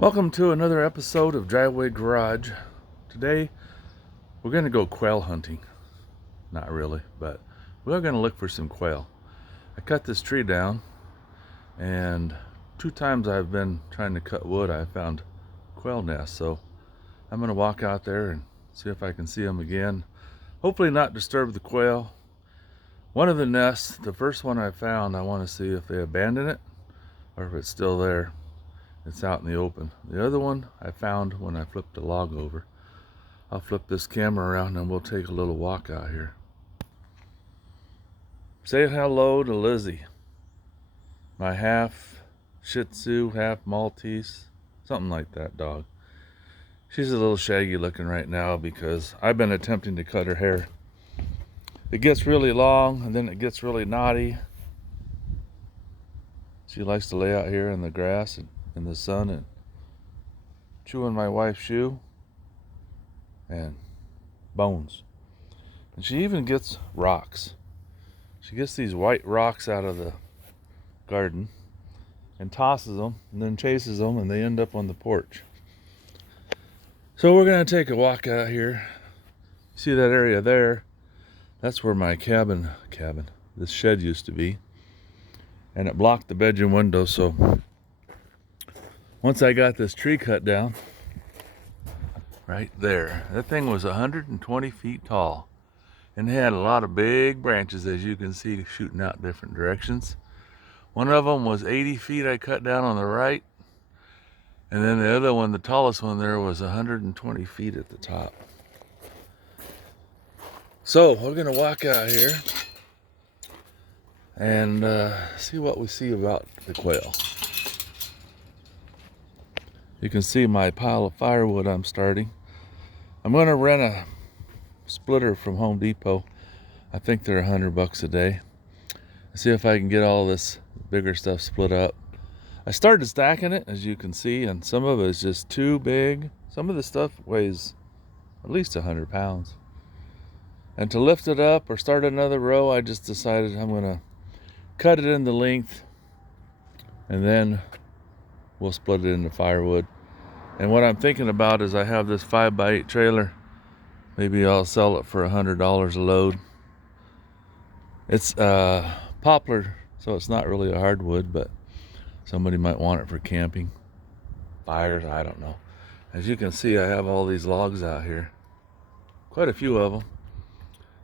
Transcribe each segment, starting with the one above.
Welcome to another episode of Driveway Garage. Today we're going to go quail hunting. Not really, but we're going to look for some quail. I cut this tree down, and 2 times I've been trying to cut wood I found quail nests, so I'm going to walk out there and see if I can see them again. Hopefully not disturb the quail. One of the nests, the first one I found, I want to see if they abandoned it or if it's still there. It's out in the open. The other one I found when I flipped the log over. I'll flip this camera around and we'll take a little walk out here. Say hello to Lizzy, my half Shih Tzu, half Maltese, something like that dog. She's a little shaggy looking right now because I've been attempting to cut her hair. It gets really long and then it gets really knotty. She likes to lay out here in the grass and in the sun and chewing my wife's shoe and bones. And she even gets rocks. She gets these white rocks out of the garden and tosses them and then chases them, and they end up on the porch. So we're going to take a walk out here. See that area there? That's where my cabin, this shed used to be. And it blocked the bedroom window, so once I got this tree cut down, right there, that thing was 120 feet tall. And it had a lot of big branches, as you can see, shooting out different directions. One of them was 80 feet I cut down on the right. And then the other one, the tallest one there, was 120 feet at the top. So we're going to walk out here and see what we see about the quail. You can see my pile of firewood I'm starting. I'm going to rent a splitter from Home Depot. I think they're $100 a day. See if I can get all this bigger stuff split up. I started stacking it, as you can see, and some of it is just too big. Some of the stuff weighs at least 100 pounds. And to lift it up or start another row, I just decided I'm going to cut it in the length, and then we'll split it into firewood. And what I'm thinking about is I have this 5x8 trailer. Maybe I'll sell it for $100 a load. It's poplar, so it's not really a hardwood, but somebody might want it for camping, fires, I don't know. As you can see, I have all these logs out here. Quite a few of them.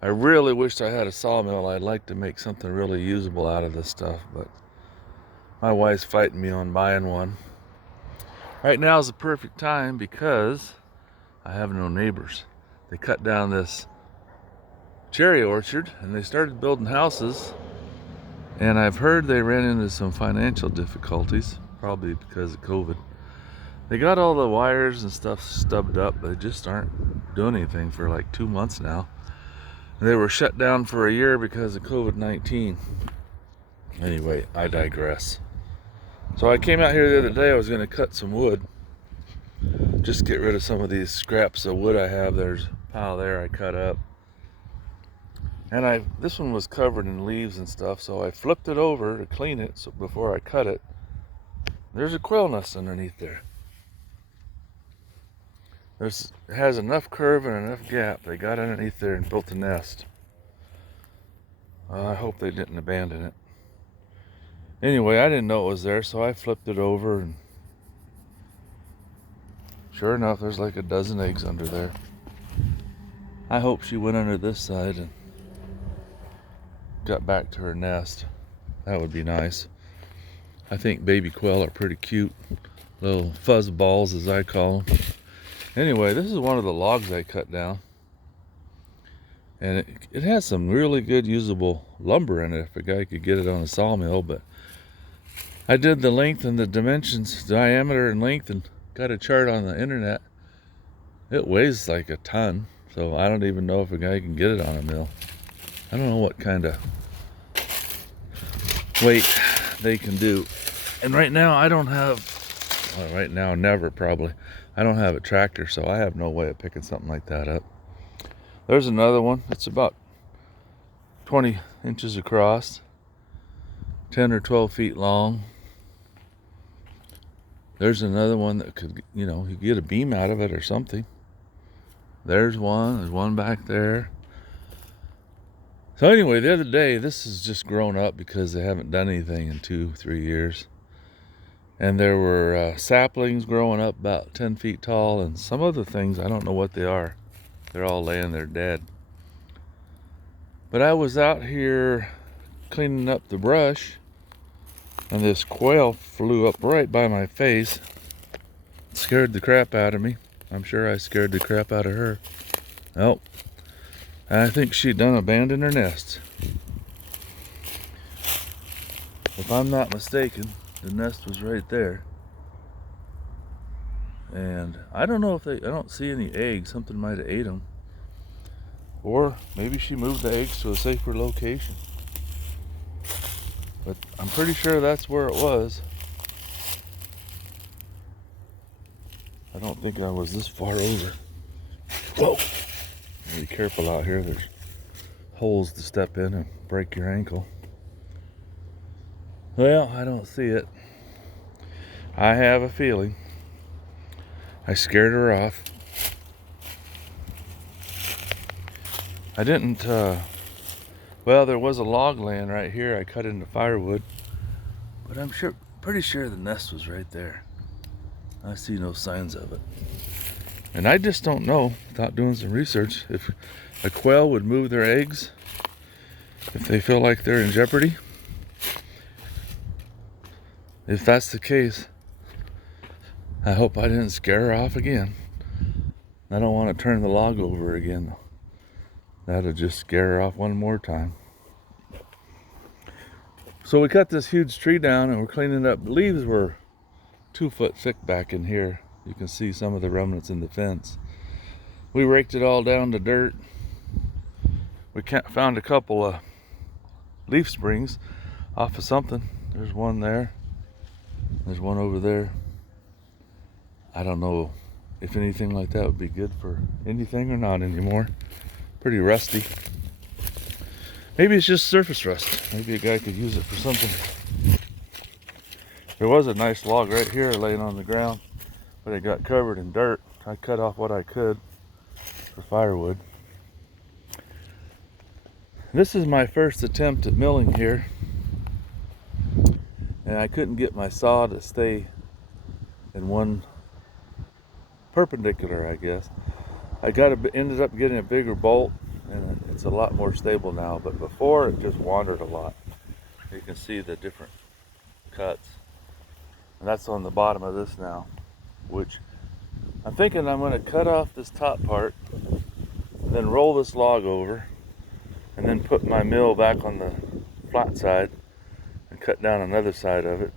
I really wished I had a sawmill. I'd like to make something really usable out of this stuff, but my wife's fighting me on buying one. Right now is the perfect time because I have no neighbors. They cut down this cherry orchard and they started building houses, and I've heard they ran into some financial difficulties, probably because of COVID. They got all the wires and stuff stubbed up, but they just aren't doing anything for like 2 months now. They were shut down for a year because of COVID-19. Anyway, I digress. So I came out here the other day. I was going to cut some wood. Just get rid of some of these scraps of wood I have. There's a pile there I cut up. And this one was covered in leaves and stuff, so I flipped it over to clean it so before I cut it. There's a quail nest underneath there. It has enough curve and enough gap. They got underneath there and built a nest. I hope they didn't abandon it. Anyway, I didn't know it was there, so I flipped it over, and sure enough, there's like a dozen eggs under there. I hope she went under this side and got back to her nest. That would be nice. I think baby quail are pretty cute. Little fuzz balls, as I call them. Anyway, this is one of the logs I cut down. And it has some really good usable lumber in it if a guy could get it on a sawmill. But I did the length and the dimensions, diameter and length, and got a chart on the internet. It weighs like a ton, so I don't even know if a guy can get it on a mill. I don't know what kind of weight they can do. And right now I don't have, well, right now, never probably. I don't have a tractor, so I have no way of picking something like that up. There's another one. It's about 20 inches across, 10 or 12 feet long. There's another one that could, you know, you get a beam out of it or something. There's one back there. So anyway, the other day, this has just grown up because they haven't done anything in 2-3 years. And there were saplings growing up about 10 feet tall, and some other things, I don't know what they are. They're all laying there dead. But I was out here cleaning up the brush, and this quail flew up right by my face. Scared the crap out of me. I'm sure I scared the crap out of her. Nope. I think she done abandoned her nest. If I'm not mistaken, the nest was right there. And I don't know if I don't see any eggs. Something might have ate them. Or maybe she moved the eggs to a safer location. But I'm pretty sure that's where it was. I don't think I was this far over. Whoa! Be careful out here. There's holes to step in and break your ankle. Well, I don't see it. I have a feeling I scared her off. I didn't, well, there was a log laying right here. I cut into firewood, but I'm pretty sure the nest was right there. I see no signs of it. And I just don't know, without doing some research, if a quail would move their eggs if they feel like they're in jeopardy. If that's the case, I hope I didn't scare her off again. I don't want to turn the log over again. That'll just scare her off one more time. So we cut this huge tree down and we're cleaning it up. The leaves were 2 foot thick back in here. You can see some of the remnants in the fence. We raked it all down to dirt. We found a couple of leaf springs off of something. There's one there. There's one over there. I don't know if anything like that would be good for anything or not anymore. Pretty rusty. Maybe it's just surface rust. Maybe a guy could use it for something. There was a nice log right here laying on the ground, but it got covered in dirt. I cut off what I could for firewood. This is my first attempt at milling here, and I couldn't get my saw to stay in one perpendicular, I guess. I ended up getting a bigger bolt, and it's a lot more stable now, but before it just wandered a lot. You can see the different cuts. And that's on the bottom of this now, which I'm thinking I'm going to cut off this top part, then roll this log over, and then put my mill back on the flat side and cut down another side of it.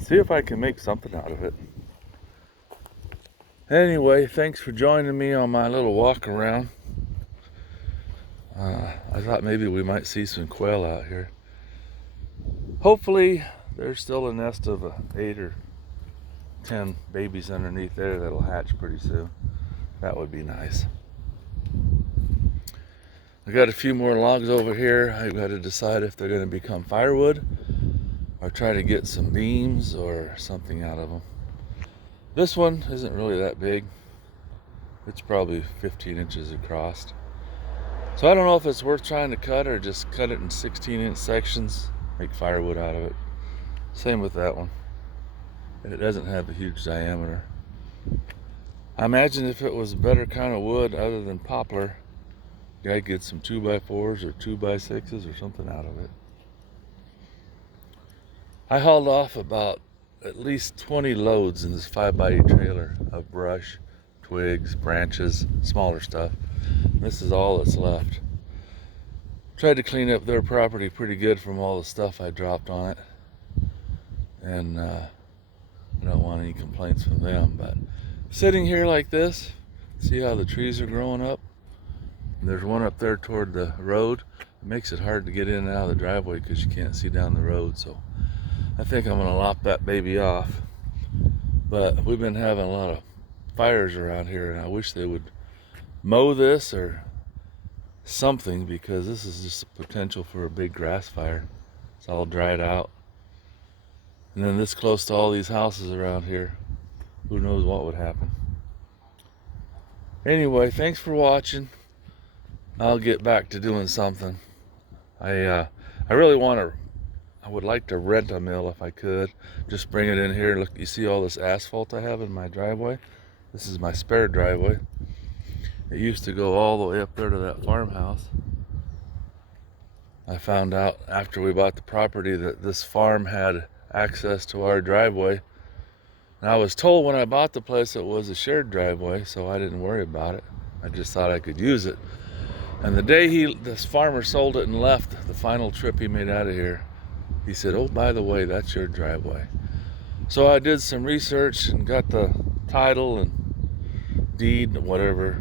See if I can make something out of it. Anyway, thanks for joining me on my little walk around. I thought maybe we might see some quail out here. Hopefully there's still a nest of 8 or 10 babies underneath there that'll hatch pretty soon. That would be nice. I got a few more logs over here. I've got to decide if they're going to become firewood or try to get some beams or something out of them. This one isn't really that big. It's probably 15 inches across. So I don't know if it's worth trying to cut or just cut it in 16-inch sections, make firewood out of it. Same with that one. It doesn't have a huge diameter. I imagine if it was a better kind of wood other than poplar, I'd get some 2x4s or 2x6s or something out of it. I hauled off about at least 20 loads in this 5x8 trailer of brush, twigs, branches, smaller stuff. This is all that's left. Tried to clean up their property pretty good from all the stuff I dropped on it. And I don't want any complaints from them, but sitting here like this, see how the trees are growing up? And there's one up there toward the road. It makes it hard to get in and out of the driveway because you can't see down the road. So I think I'm gonna lop that baby off. But we've been having a lot of fires around here, and I wish they would mow this or something, because this is just a potential for a big grass fire. It's all dried out. And then this close to all these houses around here, who knows what would happen. Anyway, thanks for watching. I'll get back to doing something. I really I would like to rent a mill if I could. Just bring it in here. Look, you see all this asphalt I have in my driveway? This is my spare driveway. It used to go all the way up there to that farmhouse. I found out after we bought the property that this farm had access to our driveway. And I was told when I bought the place it was a shared driveway, so I didn't worry about it. I just thought I could use it. And the day this farmer sold it and left, the final trip he made out of here, he said, "Oh, by the way, that's your driveway." So I did some research and got the title and deed and whatever.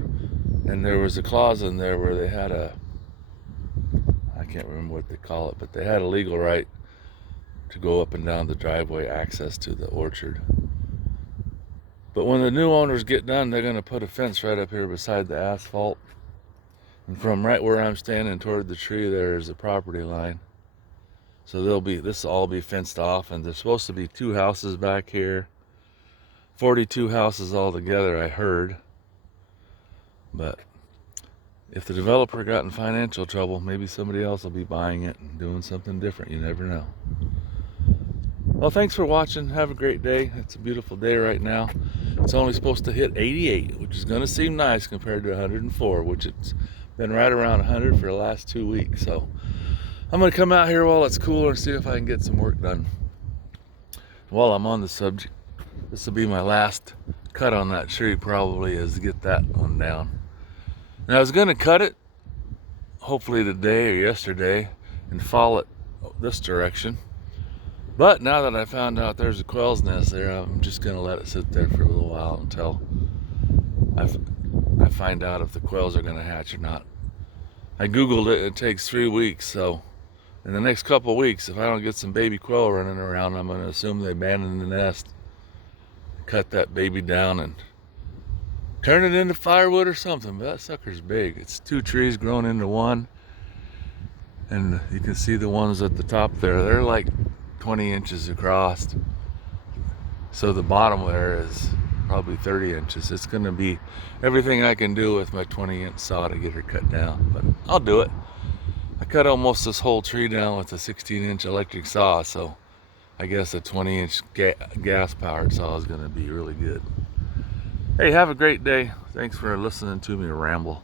And there was a clause in there where they had I can't remember what they call it, but they had a legal right to go up and down the driveway, access to the orchard. But when the new owners get done, they're going to put a fence right up here beside the asphalt. And from right where I'm standing toward the tree, there's a property line. So this will all be fenced off, and there's supposed to be 2 houses back here. 42 houses altogether, I heard. But if the developer got in financial trouble, maybe somebody else will be buying it and doing something different. You never know. Well, thanks for watching. Have a great day. It's a beautiful day right now. It's only supposed to hit 88, which is going to seem nice compared to 104, which it's been right around 100 for the last 2 weeks. So I'm going to come out here while it's cooler and see if I can get some work done. While I'm on the subject, this will be my last cut on that tree probably, is to get that one down. And I was going to cut it hopefully today or yesterday and follow it this direction. But now that I found out there's a quail's nest there, I'm just going to let it sit there for a little while until I find out if the quails are going to hatch or not. I googled it. It takes 3 weeks, so in the next couple of weeks, if I don't get some baby quail running around, I'm going to assume they abandoned the nest, cut that baby down, and turn it into firewood or something. But that sucker's big. It's 2 trees grown into one, and you can see the ones at the top there. They're like 20 inches across. So the bottom there is probably 30 inches. It's going to be everything I can do with my 20-inch saw to get her cut down, but I'll do it. I cut almost this whole tree down with a 16-inch electric saw, so I guess a 20-inch gas-powered saw is going to be really good. Hey, have a great day. Thanks for listening to me ramble.